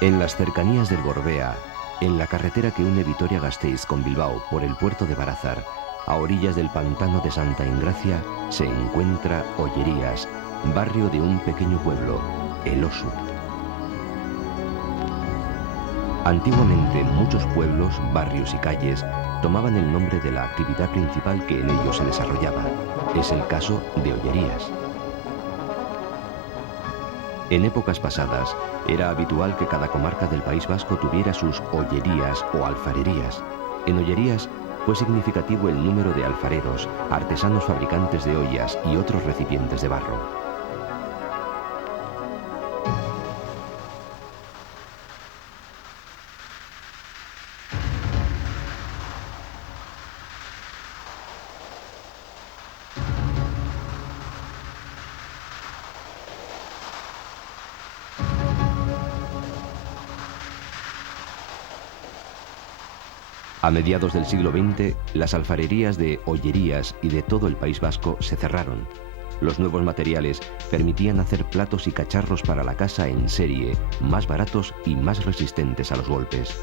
En las cercanías del Gorbea, en la carretera que une Vitoria-Gasteiz con Bilbao por el puerto de Barázar, a orillas del pantano de Santa Engracia, se encuentra Ollerías, barrio de un pequeño pueblo, Elosu. Antiguamente muchos pueblos, barrios y calles tomaban el nombre de la actividad principal que en ellos se desarrollaba. Es el caso de Ollerías. En épocas pasadas, era habitual que cada comarca del País Vasco tuviera sus ollerías o alfarerías. En Ollerías fue significativo el número de alfareros, artesanos fabricantes de ollas y otros recipientes de barro. A mediados del siglo XX, las alfarerías de Ollerías y de todo el País Vasco se cerraron. Los nuevos materiales permitían hacer platos y cacharros para la casa en serie, más baratos y más resistentes a los golpes.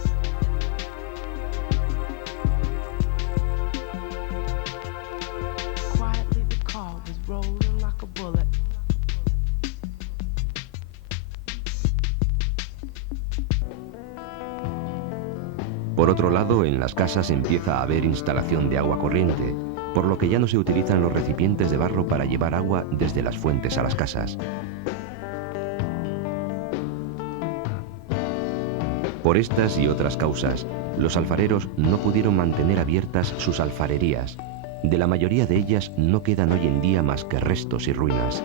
Por otro lado, en las casas empieza a haber instalación de agua corriente, por lo que ya no se utilizan los recipientes de barro para llevar agua desde las fuentes a las casas. Por estas y otras causas, los alfareros no pudieron mantener abiertas sus alfarerías. De la mayoría de ellas no quedan hoy en día más que restos y ruinas.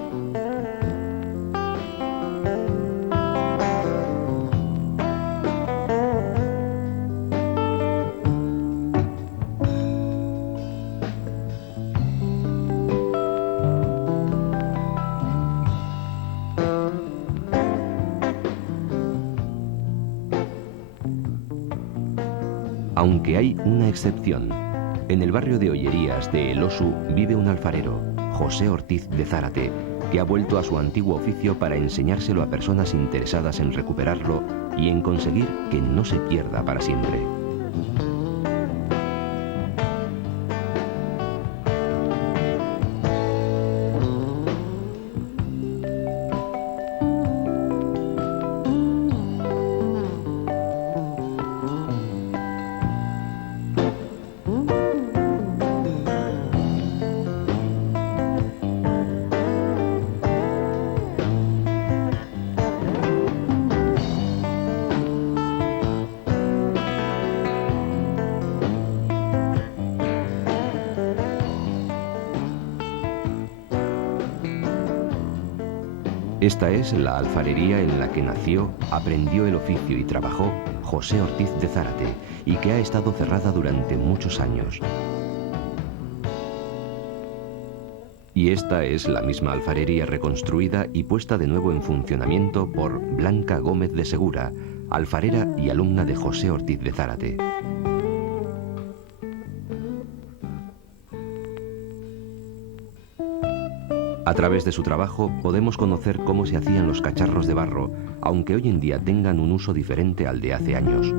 Aunque hay una excepción. En el barrio de Ollerías de Elosu vive un alfarero, José Ortiz de Zárate, que ha vuelto a su antiguo oficio para enseñárselo a personas interesadas en recuperarlo y en conseguir que no se pierda para siempre. Esta es la alfarería en la que nació, aprendió el oficio y trabajó José Ortiz de Zárate, y que ha estado cerrada durante muchos años. Y esta es la misma alfarería reconstruida y puesta de nuevo en funcionamiento por Blanca Gómez de Segura, alfarera y alumna de José Ortiz de Zárate. A través de su trabajo podemos conocer cómo se hacían los cacharros de barro, aunque hoy en día tengan un uso diferente al de hace años.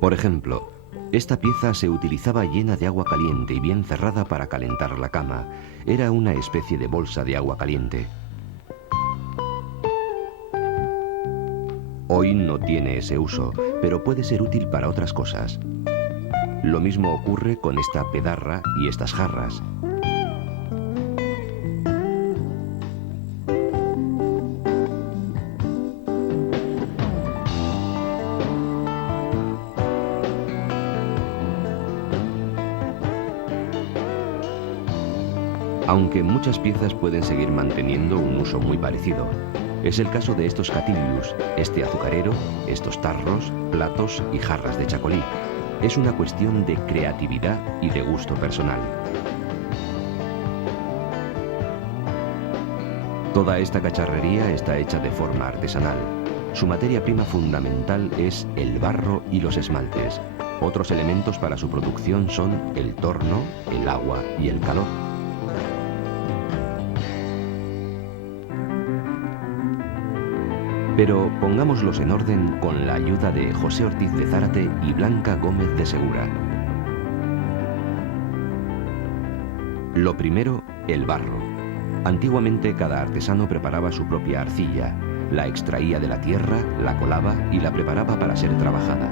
Por ejemplo, esta pieza se utilizaba llena de agua caliente y bien cerrada para calentar la cama. Era una especie de bolsa de agua caliente. Hoy no tiene ese uso, pero puede ser útil para otras cosas. Lo mismo ocurre con esta pedarra y estas jarras. Aunque muchas piezas pueden seguir manteniendo un uso muy parecido. Es el caso de estos catilius, este azucarero, estos tarros, platos y jarras de chacolí. Es una cuestión de creatividad y de gusto personal. Toda esta cacharrería está hecha de forma artesanal. Su materia prima fundamental es el barro y los esmaltes. Otros elementos para su producción son el torno, el agua y el calor. Pero pongámoslos en orden con la ayuda de José Ortiz de Zárate y Blanca Gómez de Segura. Lo primero, el barro. Antiguamente cada artesano preparaba su propia arcilla, la extraía de la tierra, la colaba y la preparaba para ser trabajada.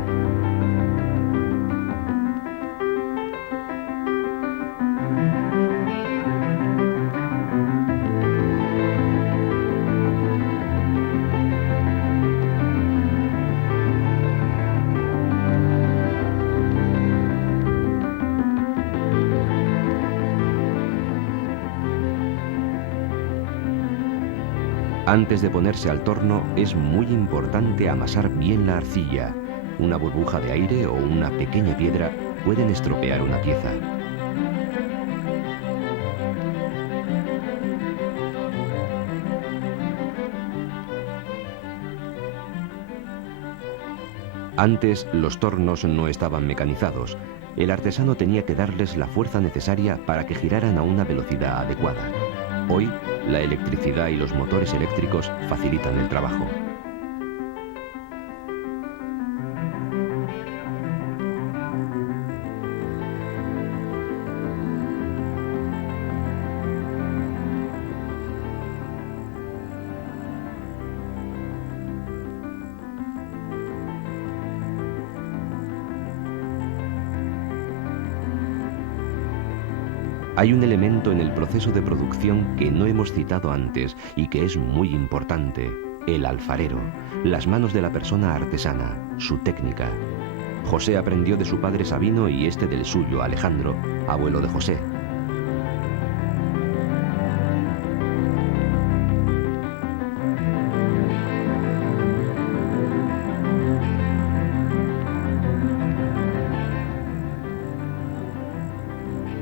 Antes de ponerse al torno es muy importante amasar bien la arcilla. Una burbuja de aire o una pequeña piedra pueden estropear una pieza. Antes los tornos no estaban mecanizados. El artesano tenía que darles la fuerza necesaria para que giraran a una velocidad adecuada. Hoy, la electricidad y los motores eléctricos facilitan el trabajo. Hay un elemento en el proceso de producción que no hemos citado antes y que es muy importante: el alfarero, las manos de la persona artesana, su técnica. José aprendió de su padre Sabino y este del suyo, Alejandro, abuelo de José.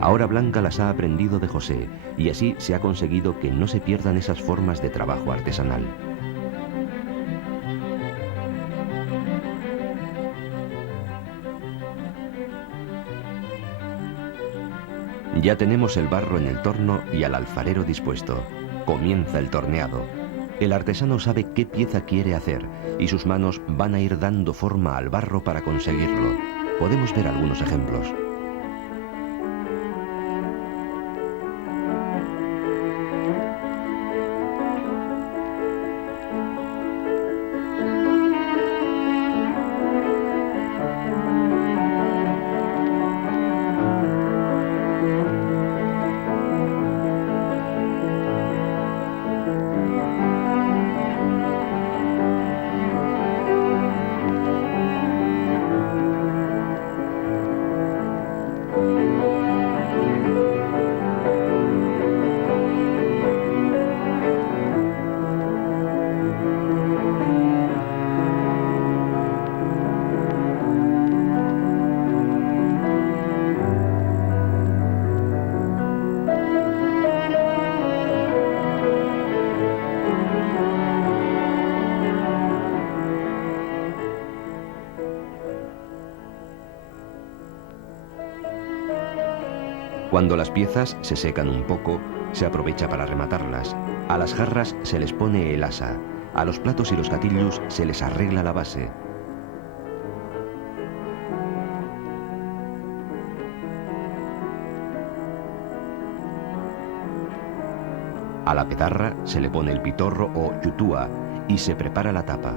Ahora Blanca las ha aprendido de José y así se ha conseguido que no se pierdan esas formas de trabajo artesanal. Ya tenemos el barro en el torno y al alfarero dispuesto. Comienza el torneado. El artesano sabe qué pieza quiere hacer y sus manos van a ir dando forma al barro para conseguirlo. Podemos ver algunos ejemplos. Cuando las piezas se secan un poco, se aprovecha para rematarlas. A las jarras se les pone el asa. A los platos y los gatillos se les arregla la base. A la petarra se le pone el pitorro o yutúa y se prepara la tapa.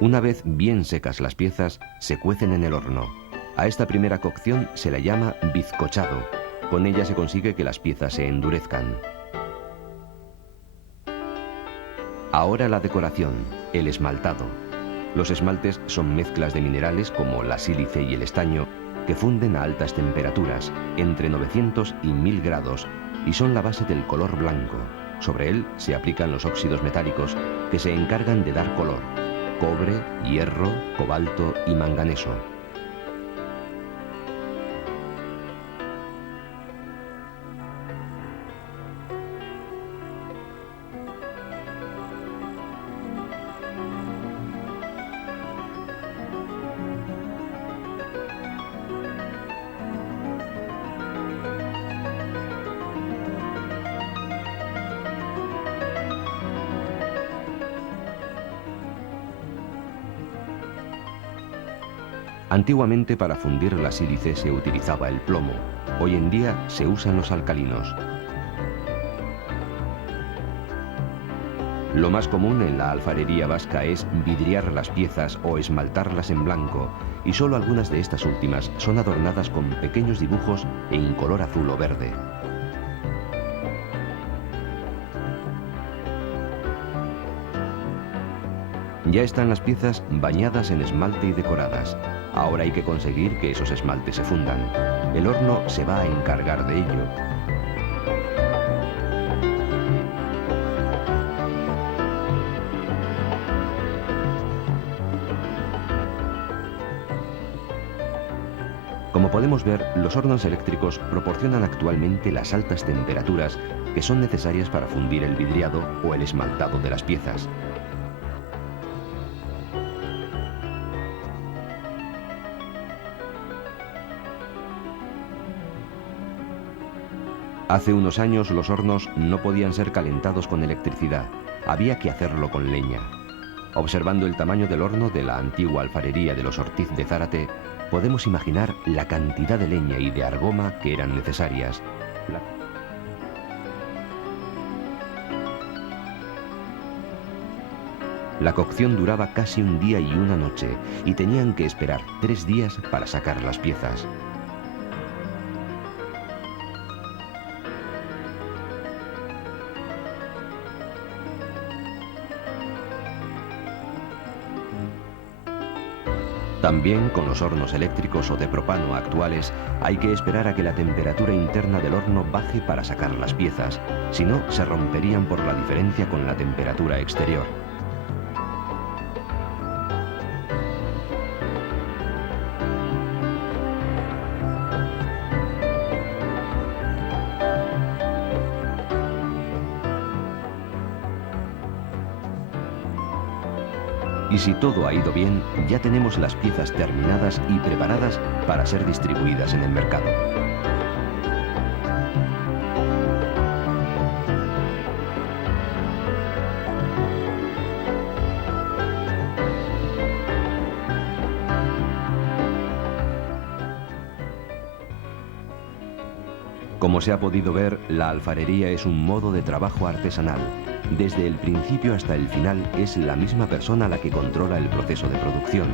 Una vez bien secas las piezas, se cuecen en el horno. A esta primera cocción se la llama bizcochado. Con ella se consigue que las piezas se endurezcan. Ahora la decoración, el esmaltado. Los esmaltes son mezclas de minerales como la sílice y el estaño que funden a altas temperaturas, entre 900 y 1000 grados, y son la base del color blanco. Sobre él se aplican los óxidos metálicos que se encargan de dar color: cobre, hierro, cobalto y manganeso. Antiguamente para fundir la sílice se utilizaba el plomo. Hoy en día se usan los alcalinos. Lo más común en la alfarería vasca es vidriar las piezas o esmaltarlas en blanco, y solo algunas de estas últimas son adornadas con pequeños dibujos en color azul o verde. Ya están las piezas bañadas en esmalte y decoradas. Ahora hay que conseguir que esos esmaltes se fundan. El horno se va a encargar de ello. Como podemos ver, los hornos eléctricos proporcionan actualmente las altas temperaturas que son necesarias para fundir el vidriado o el esmaltado de las piezas. Hace unos años los hornos no podían ser calentados con electricidad, había que hacerlo con leña. Observando el tamaño del horno de la antigua alfarería de los Ortiz de Zárate, podemos imaginar la cantidad de leña y de argoma que eran necesarias. La cocción duraba casi un día y una noche, y tenían que esperar 3 días para sacar las piezas. También con los hornos eléctricos o de propano actuales hay que esperar a que la temperatura interna del horno baje para sacar las piezas, si no se romperían por la diferencia con la temperatura exterior. Y si todo ha ido bien, ya tenemos las piezas terminadas y preparadas para ser distribuidas en el mercado. Como se ha podido ver, la alfarería es un modo de trabajo artesanal. Desde el principio hasta el final es la misma persona la que controla el proceso de producción.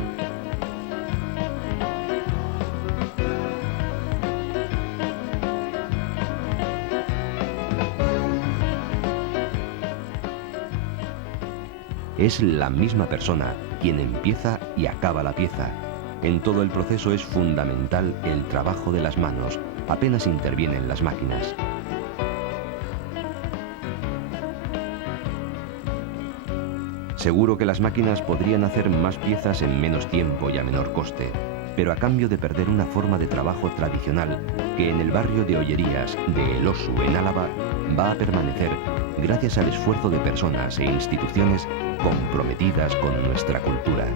Es la misma persona quien empieza y acaba la pieza. En todo el proceso es fundamental el trabajo de las manos, apenas intervienen las máquinas. Seguro que las máquinas podrían hacer más piezas en menos tiempo y a menor coste, pero a cambio de perder una forma de trabajo tradicional que en el barrio de Ollerías de Elosu, en Álava, va a permanecer gracias al esfuerzo de personas e instituciones comprometidas con nuestra cultura.